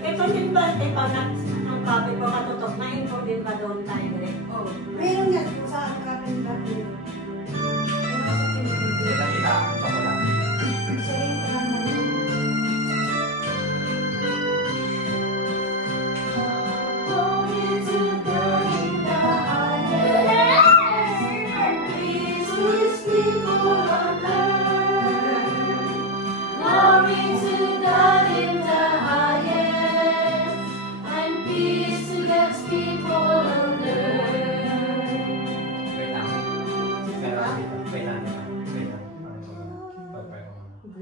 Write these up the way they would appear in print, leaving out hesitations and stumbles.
Ito din ba, ito na ang kapit ko katutok na info din ba doon tayo rin? Oo. Mayroon yan sa kapit ba din. Kita, pamula.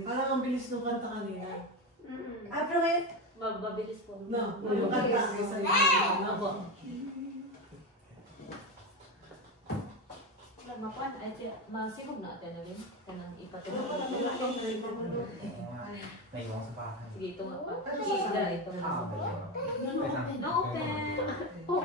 Parang ang bilis nung kanta kanina. Pero ngayon, mababilis po. No, yung kanta ko sa iyo. Ako. Mapan, ay masimog na natin na rin. Kanang ipatulog. May iwang sa bahay. Sige, ito nga pa. Sige, ito nga pa. Na-open! Oh!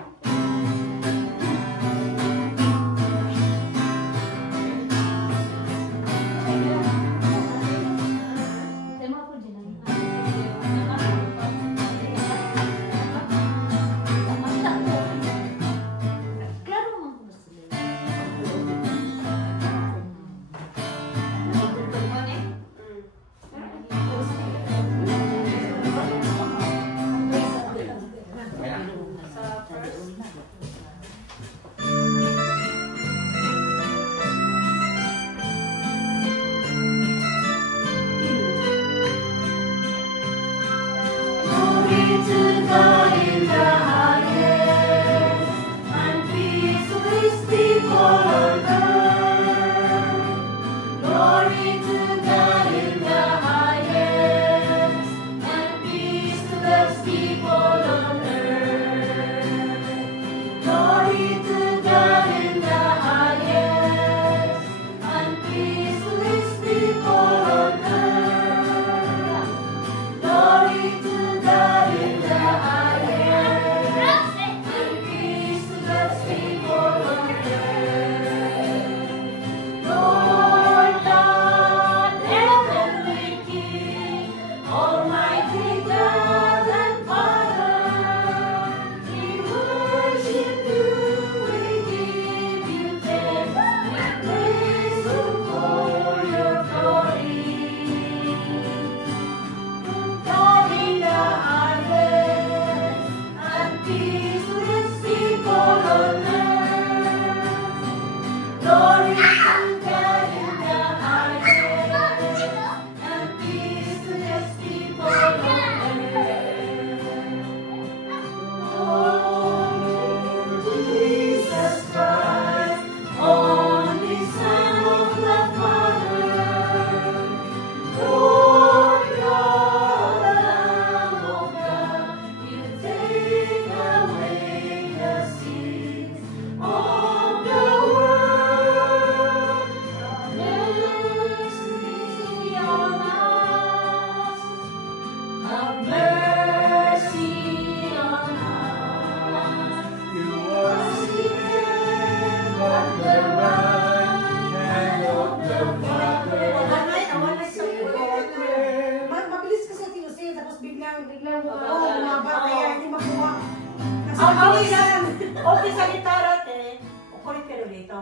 Okay sa gitara, te. Kulit pero dito.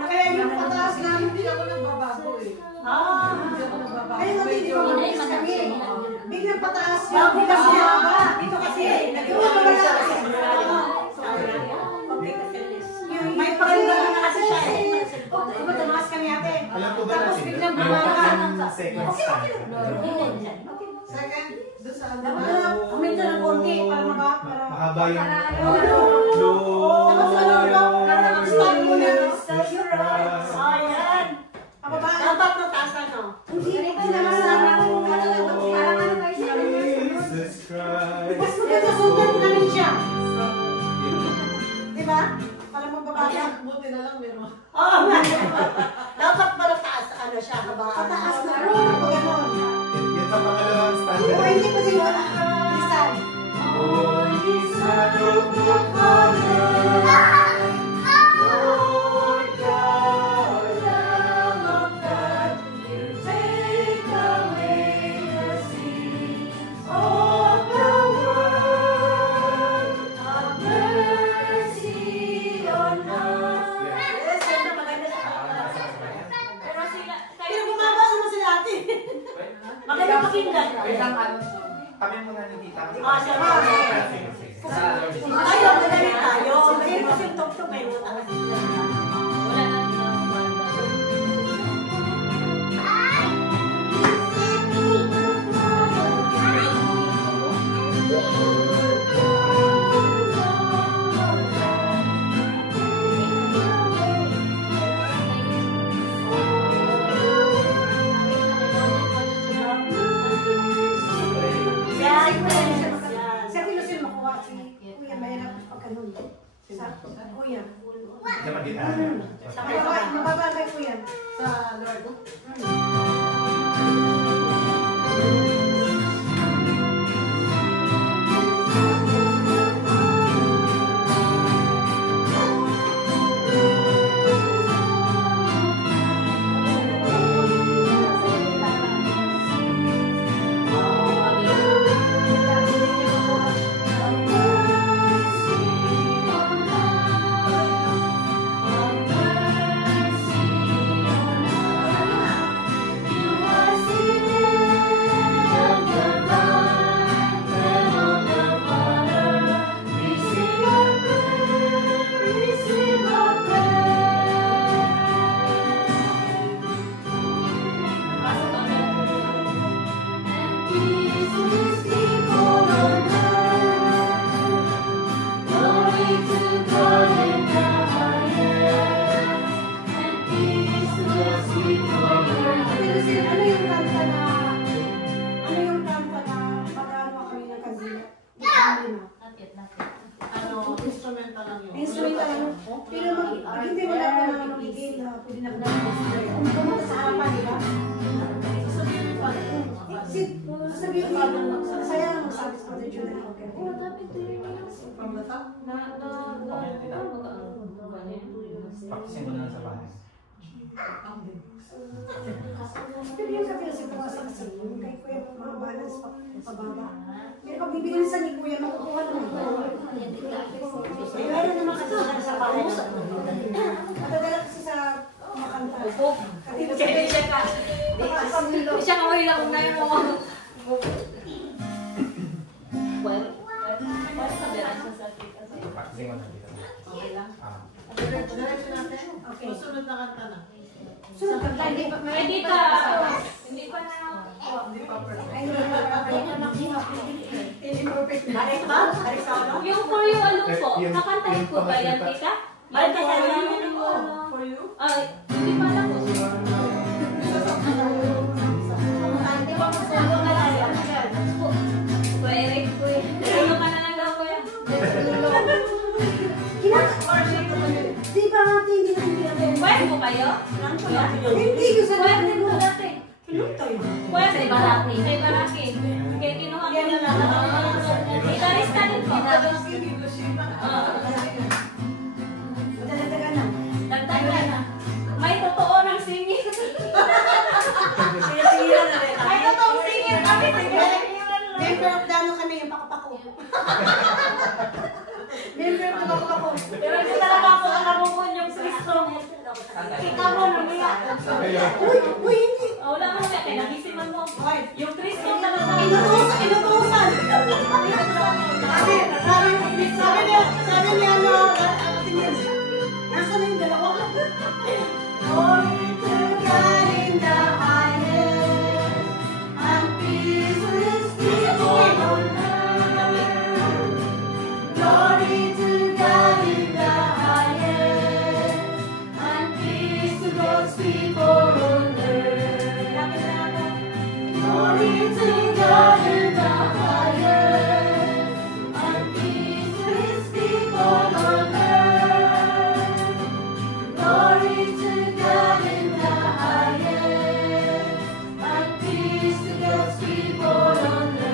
Kaya yung pataas na hindi ako nagbabago eh. Hindi ako nagbabago. Kaya nga hindi ko mabilis kami. Biglang pataas Yung yung bigas bigas niya. niya. Dito kasi. May paganda na kasi siya eh. Tumakas kami ate. Alam ko ba Tapos natin? biglang Yung bumaba. second stand. Second, doon sa ano. Dapat na kuminto ng konti para Mahaba yung... Tapos ano, start mo na. Ayan. Pababa. Dapat no taas ano. Hindi naman sana kung Jesus Christ. mas maganda sundan namin siya. Diba? Para magbabaya. Buti na lang meron. Oo. Dapat para taas ano siya habaan. Pataas na rin. Pagano'n. Yan sa pangalawang stand. O hindi pa din wala. Lisan. Holy Son of the Father, Lord God, Lamb of God, you take away the sin of the world. Have mercy on us. Yes, ganda maganda siya. Pero sila, Pero bumaba naman sila ate. Maganda pakinggan. Kami muna ni Tita. Siya. Ayaw, magaling tayo. Magaling kasi yung top-top may mga kasi. wala na tinawag. Yan. Sa kilusin makuha si Kuya mahirap pagkanon. Sa Kuya. Diyan mag-gitara. Mababa kay Kuya. Sa Lord. Kilusin, ano yung kanta na pag-ano kami ng kandila? Ano, instrumental lang yun. Instrumental ano? Pero hindi mo na ako na namigil na pwede na kung pumunta sa harapan, di ba? Sabihin pa. Sabihin mo, masaya lang magsabi sa convention na okay. Pambata. Practicing mo na lang sa bahay. Pero yung kapila si Kuwasa kasi, yung kay Kuya mabalance pababa. Pero pag bibilisan ni Kuya, makukuha naman. Meron naman kasi sa bahay. Madadala kasi sa makanta. Kapila sa Kaya siya ka. Siya ka wala kung na yung mga. Well, sabihan sa sakit. Practicing mo na dito. Okay lang. Diretso natin. Okay. Susunod na kanta na. Sunod ka Hindi pa na. Hindi pa perfect. Ay, hindi perfect. Balik ba? Balik sa ano? Yung for you ano po, kakantahin ko ba yan, tita? Balik ka sa For ano? you, For you? hindi pa lang po. Hindi pa po solo ka lang yan. Pwede ko eh. Solo ka na lang daw ko yan. Di ba ate, hindi na hindi natin. Pwede po kayo? Hindi ko sa Pwede po dati. Pinuto yun. Pwede. Sa Baraki. Sa Baraki. Kaya kinuha ko na lang. Gitarista din po. Madaladagan na. Dagdagan na. May totoo ng singing. Sinasira na rin. May totoong singing kami. Member of Dano kami, yung pakapako. Pero hindi talaga ako alam mo po yung Kristo. Kita mo, namaya. Uy, hindi. Wala mo siya, kaya nagisiman mo. Yung Kristo talaga. Inutusan. Sabi niya, nasa na yung dalawa? Glory to God in the highest, and peace with people on earth. Glory to God in the highest, and peace to God's people on earth. Glory to God in the highest, and peace to His people on earth. Glory to God in the highest, and peace to God's people on earth.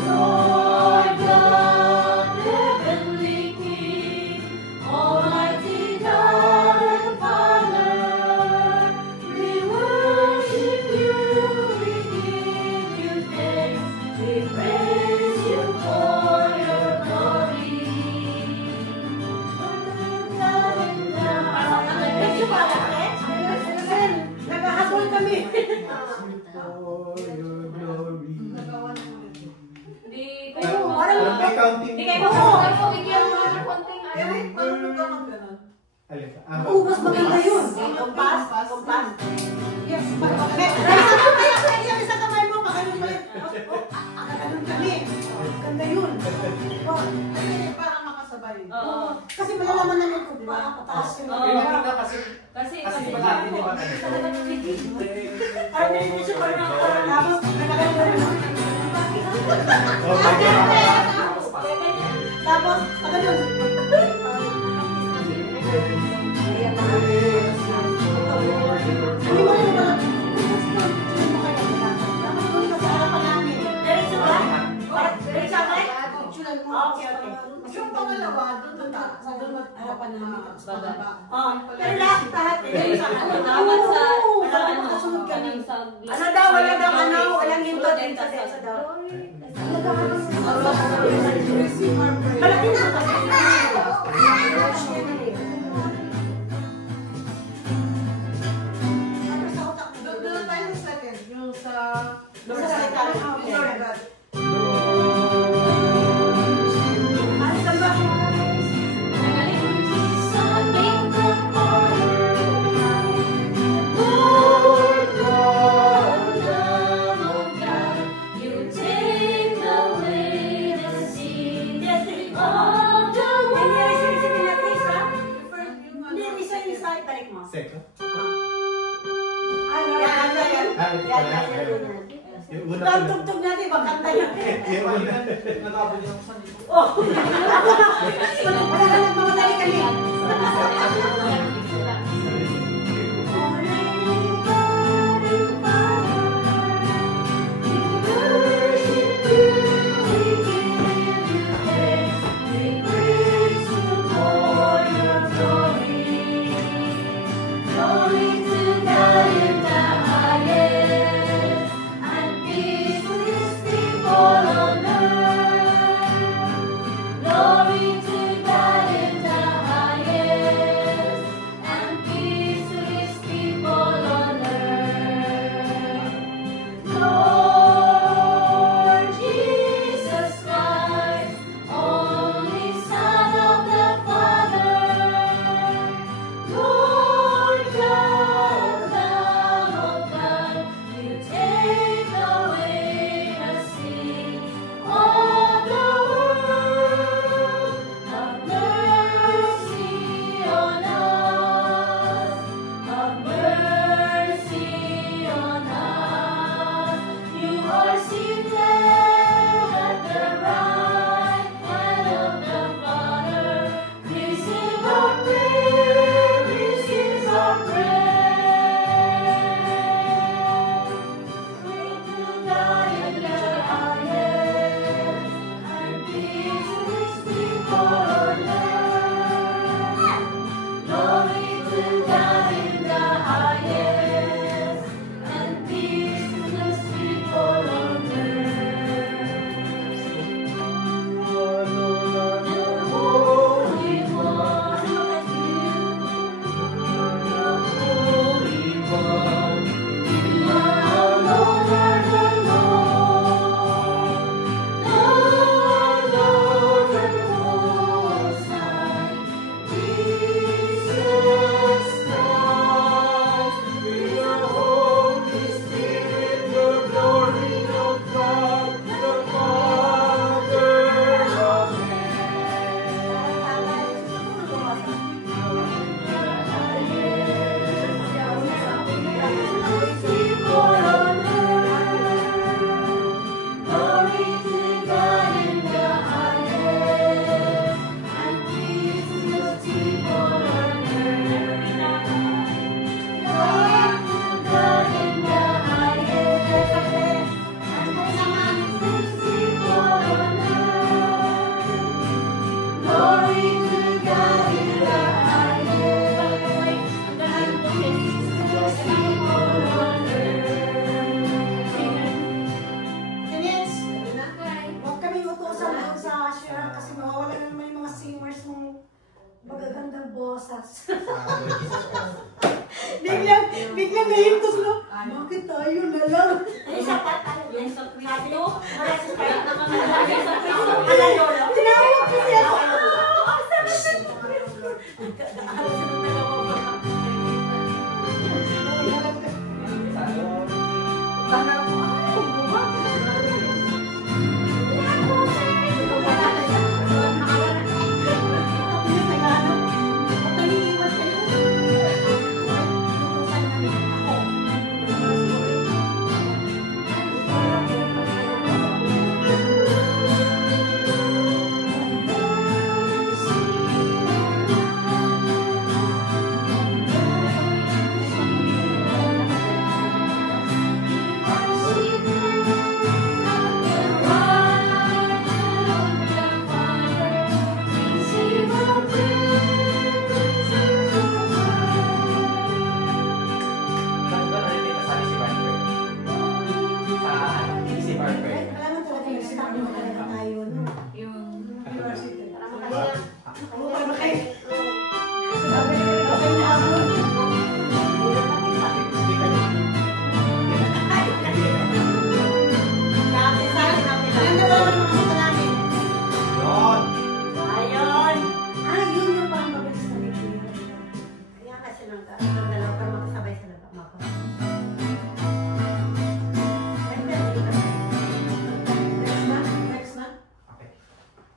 Lord God, heavenly King, Almighty God and Father, we worship you, we give you thanks, we praise you for your glory. Naghahabol kami. Hindi Parang may counting. Hindi kayo mo. Bigyan mo ng konting Mas maganda yun. Kumpas. Yes. Isa kamay mo, pakanon mo yun. Pakanon kami. Ganda yun. Parang makasabay. Oo. Kasi malalaman namin kung pataas yun. Oo. Pinakita kasi. Kasi Kasi malaki, di ba? Parang hindi siya parang Tapos, nagkakaroon na naman. Oh, my God. Tapos, pakanon. Hindi mo yun ba? Tapos doon ka sa harapan namin. Diretso ba? Diretso ba? Picturean mo. Okay. Yung pangalawa, doon Harapan namin. Tapos bababa. Pero lahat hindi sa ano dapat sa Oo, kasunod kami. ano daw wala daw walang hinto din sa daw. Malaki na doon tayo sa second. Yung sa... Doon sa second. Lord God. Second? Yung una Ang tugtog natin, magkanta yun. Yung una. Wala na nagmamadali kami. Glory to God in the highest.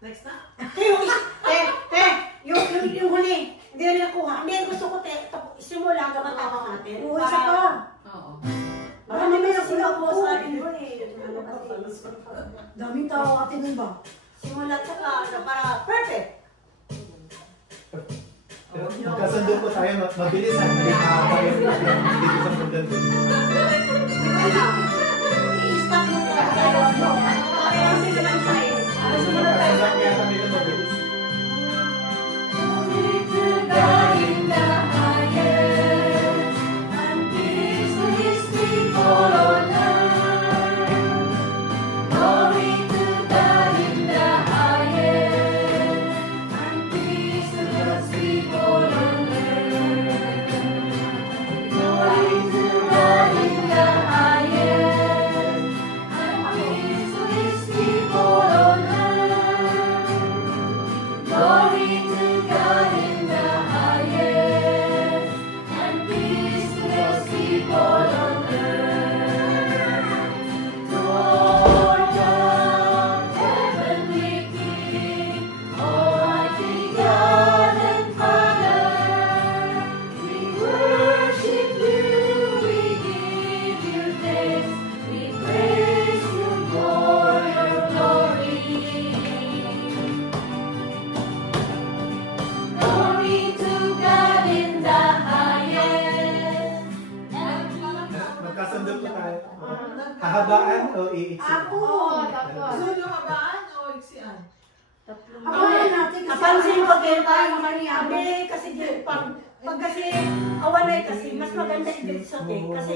Next na. Yung huli. Hindi rin nakuha. Hindi, gusto ko simula hanggang matapos natin. Oo, isa pa. Oo. Marami na sila po sa akin mo eh. Daming tao atin nun ba? Simula tsaka para perfect. Magkasundo po tayo, mabilis ha. Hindi nakakapa yung dito sa pundan doon. I-stop mo ka. Kaya sila ng size. Sumunod tayo sa kaya kami na mabilis. Magkasundo po tayo. Hahabaan o iiksi? Ako! Gusto nyo habaan o iksian? Abangan natin kasi Napansin ko kayo tayo tayo makaniyaman. Hindi, kasi pag kasi awanay kasi, mas maganda i-ditsot eh. Kasi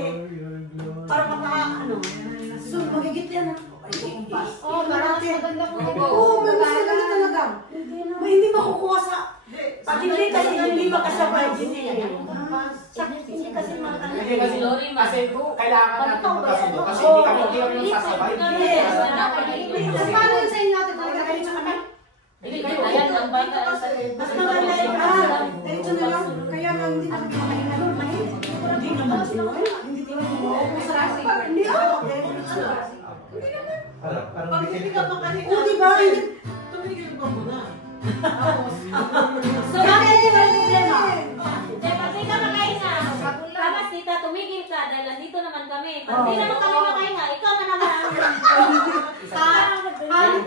para ano. So, magigit yan ha. Oo, marami maganda po. Oo, may mas maganda talaga. May hindi makukuha sa... Pag hindi kasi hindi makasabay din eh. Hindi kasi makakano. Hindi kasi po, kailangan natin magkasundo kasi hindi kami yung sasabay. Paano yun sa inyo natin? Talaga kayo sa kami? Hindi kayo. Ayan, ang bata. Mas maganda yun. Diretso na lang. Kaya nga hindi na kami makahinga nun. Hindi naman sila. Hindi tingnan mo. Hindi ako. Parang Pag hindi ka makahinga. Oo, diba? Hindi. Tumigil ka muna. So, bakit yun ang problema? Pag di ka makahinga, tapos tita, tumigil ka dahil nandito naman kami. Pag di naman kami makahinga, ikaw na naman ang...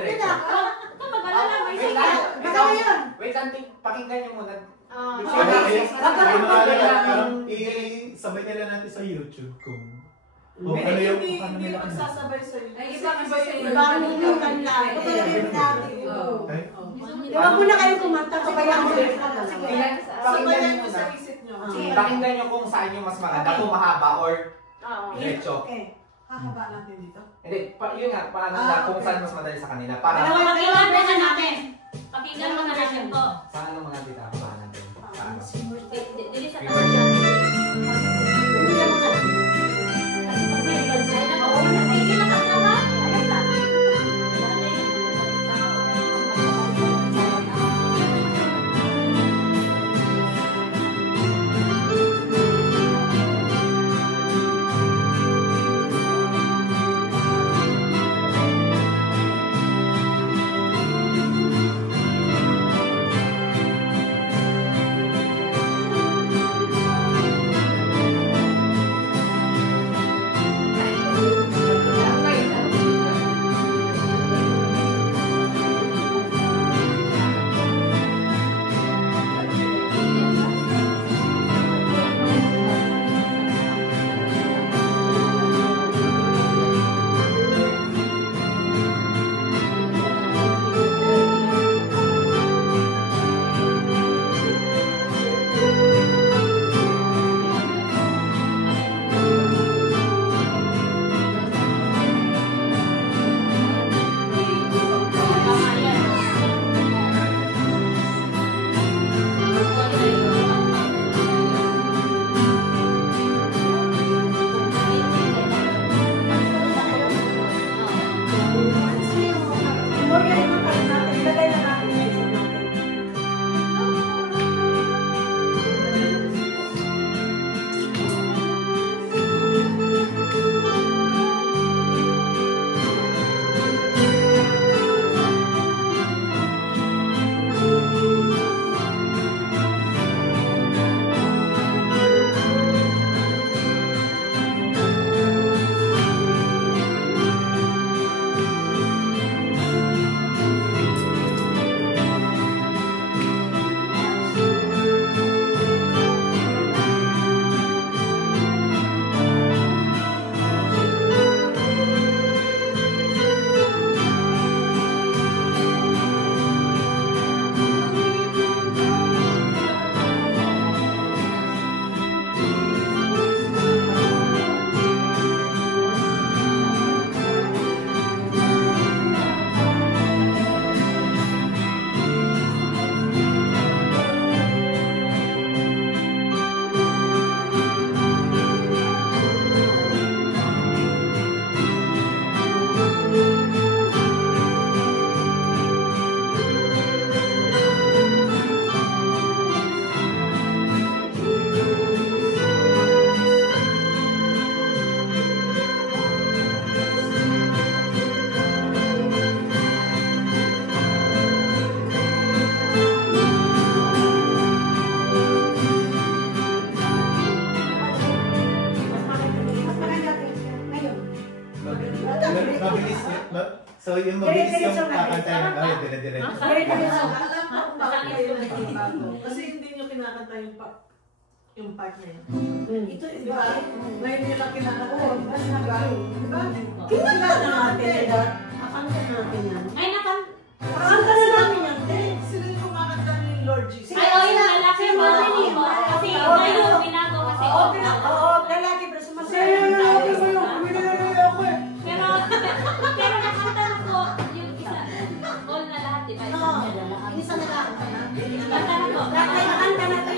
Ikaw mag-alala, may Wait siya. lang. Baka yun. Wait lang, pakinggan niyo muna. Parang isabay nila natin sa YouTube kung ano yung Hindi paano hindi nila. magsasabay sa'yo. Ay, iba kasi sa'yo. Ibang minutan lang. Ito yung natin. Okay? Huwag mo na kayong kumanta, kabayaan mo rin. Pakinggan Sabayan niyo nyo muna. sa isip nyo. Pakinggan niyo kung saan yung mas maganda, kung mahaba or diretso. Okay. Hahaba natin dito. Hindi, yun nga, paano na kung saan mas madali sa kanila. Para, Pakinggan muna natin. Pakinggan muna natin po. saan ang mga tita, habaan natin. Saan? Dili sa tayo. So yung mabilis yung kakanta ng kawin, dire-diretso. Dire-diretso. Alam ko kung bakit kayo nagbabago. Kasi hindi nyo kinakanta yung part na yun. Ito, Di ba? Ngayon nyo lang kinakanta. Oo, mas nagbago. Diba? Kinakanta natin. Kakanta natin yan. Ay, Kakanta na namin yan, te. Sila yung kumakanta ni Lord Jesus. Ay, oh, yung lalaki mo. Kasi ngayon, binago kasi. Oo, lalaki pero sumasayaw. Pero nakanta na po yung isa. All na lahat, di ba? Isa na lang. Kanta na po. Nakanta na ito.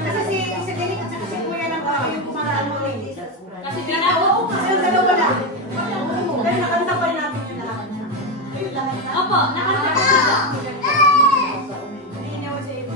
Kasi si Derek at saka si Kuya lang yung kumarano rin. Kasi binago. Kasi yung dalawa lang. Pero nakanta pa rin natin yung lahat. Yung lahat na. Opo, nakanta po. Hindi niya ko sa iyo.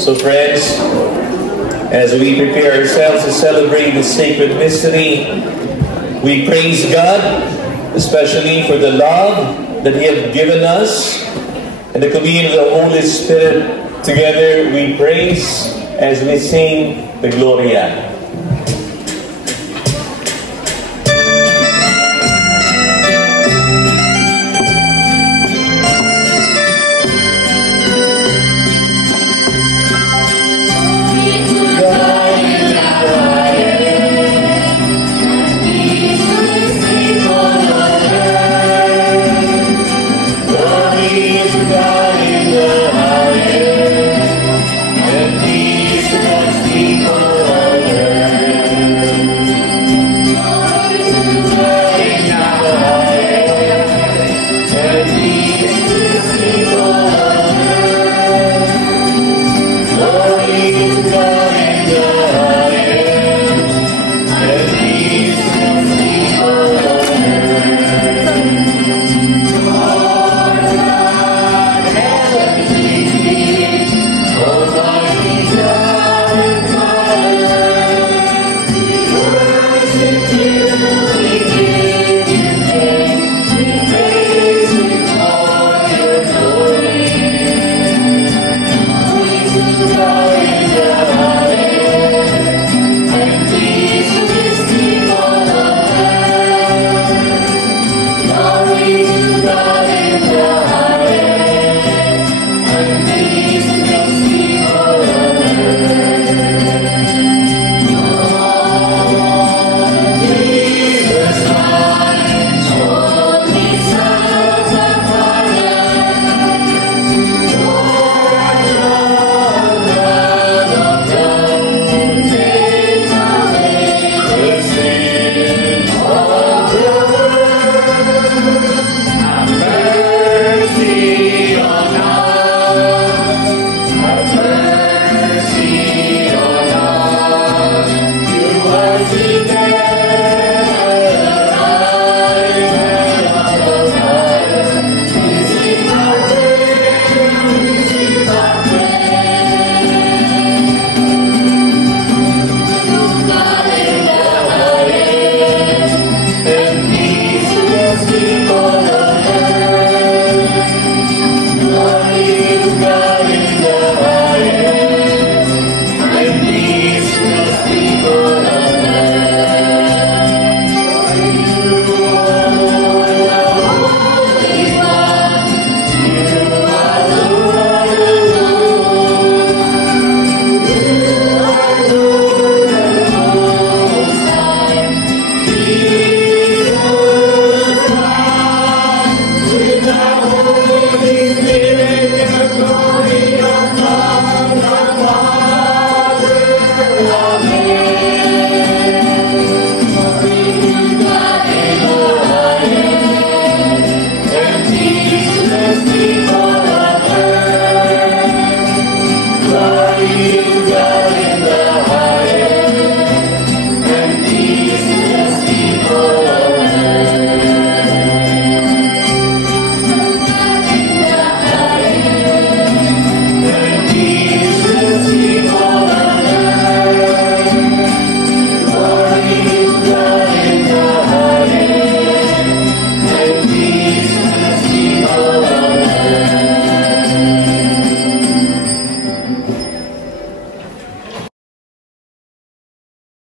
So friends, as we prepare ourselves to celebrate the sacred mystery, we praise God, especially for the love that He has given us and the communion of the Holy Spirit Together we praise as we sing the Gloria.